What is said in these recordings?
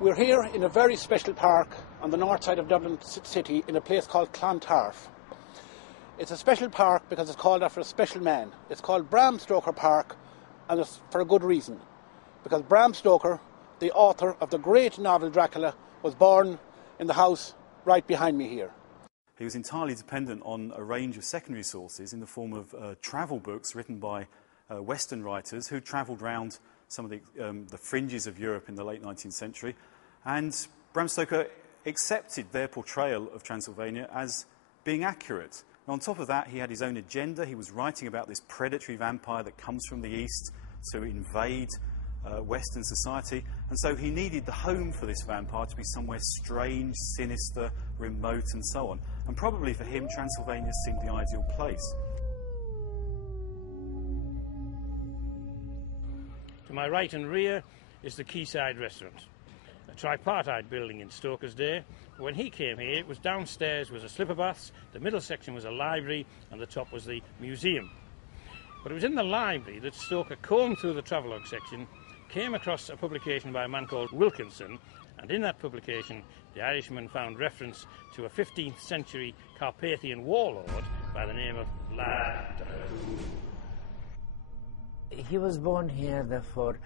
We're here in a very special park on the north side of Dublin City in a place called Clontarf. It's a special park because it's called after a special man. It's called Bram Stoker Park, and it's for a good reason. Because Bram Stoker, the author of the great novel Dracula, was born in the house right behind me here. He was entirely dependent on a range of secondary sources in the form of travel books written by Western writers who travelled round some of the fringes of Europe in the late 19th century. And Bram Stoker accepted their portrayal of Transylvania as being accurate. And on top of that, he had his own agenda. He was writing about this predatory vampire that comes from the east to invade Western society. And so he needed the home for this vampire to be somewhere strange, sinister, remote, and so on. And probably for him, Transylvania seemed the ideal place. To my right and rear is the Quayside Restaurant, a tripartite building in Stoker's day. When he came here, it was downstairs was a slipper baths, the middle section was a library, and the top was the museum. But it was in the library that Stoker combed through the travelogue section, came across a publication by a man called Wilkinson, and in that publication, the Irishman found reference to a 15th century Carpathian warlord by the name of Lad Dracula. He was born here, therefore,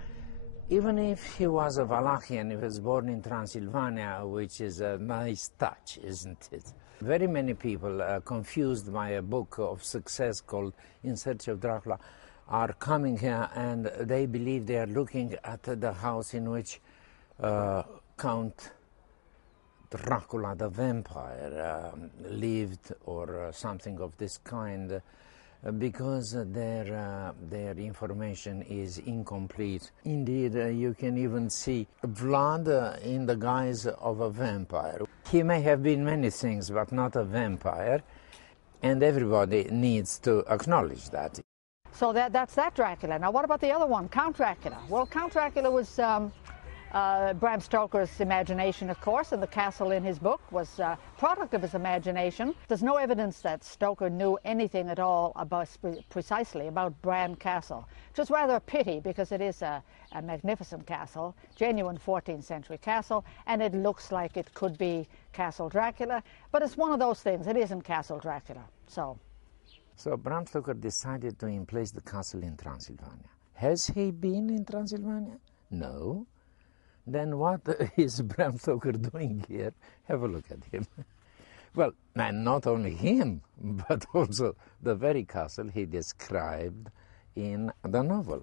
even if he was a Wallachian, he was born in Transylvania, which is a nice touch, isn't it? Very many people, confused by a book of success called In Search of Dracula, are coming here and they believe they are looking at the house in which Count Dracula, the vampire, lived, or something of this kind, because their information is incomplete. Indeed, you can even see blood in the guise of a vampire. He may have been many things, but not a vampire, and everybody needs to acknowledge that. So that's that Dracula. Now, what about the other one, Count Dracula? Well, Count Dracula was Bram Stoker's imagination, of course, and the castle in his book was a product of his imagination. There's no evidence that Stoker knew anything at all about precisely about Bran Castle, which is rather a pity because it is a magnificent castle, genuine 14th century castle, and it looks like it could be Castle Dracula, but it's one of those things. It isn't Castle Dracula. So Bram Stoker decided to emplace the castle in Transylvania. Has he been in Transylvania? No. Then what is Bram Stoker doing here? Have a look at him. Well, and not only him, but also the very castle he described in the novel.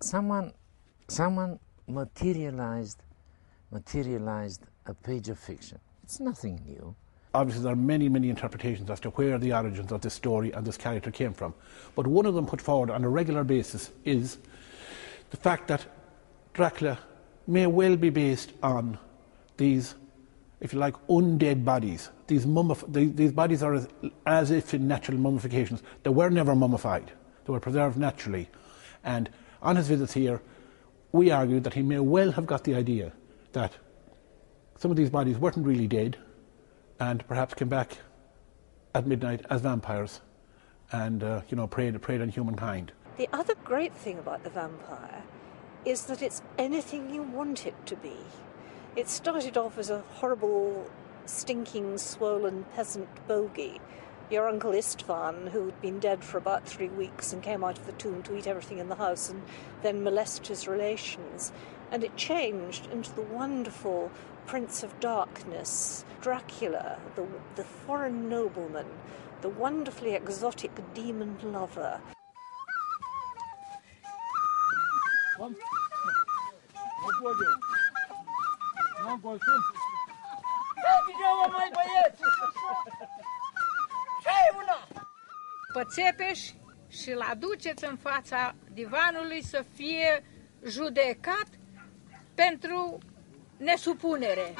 Someone materialized a page of fiction. It's nothing new. Obviously, there are many, many interpretations as to where the origins of this story and this character came from. But one of them put forward on a regular basis is the fact that Dracula may well be based on these, if you like, undead bodies. These bodies are as if in natural mummifications. They were never mummified. They were preserved naturally. And on his visits here, we argued that he may well have got the idea that some of these bodies weren't really dead and perhaps came back at midnight as vampires and, preyed on humankind. The other great thing about the vampire is that it's anything you want it to be. It started off as a horrible, stinking, swollen peasant bogey. Your Uncle Istvan, who'd been dead for about 3 weeks and came out of the tomb to eat everything in the house and then molest his relations. And it changed into the wonderful Prince of Darkness, Dracula, the foreign nobleman, the wonderfully exotic demon lover. Pățepeș și-l aduceți în fața divanului să fie judecat pentru nesupunere.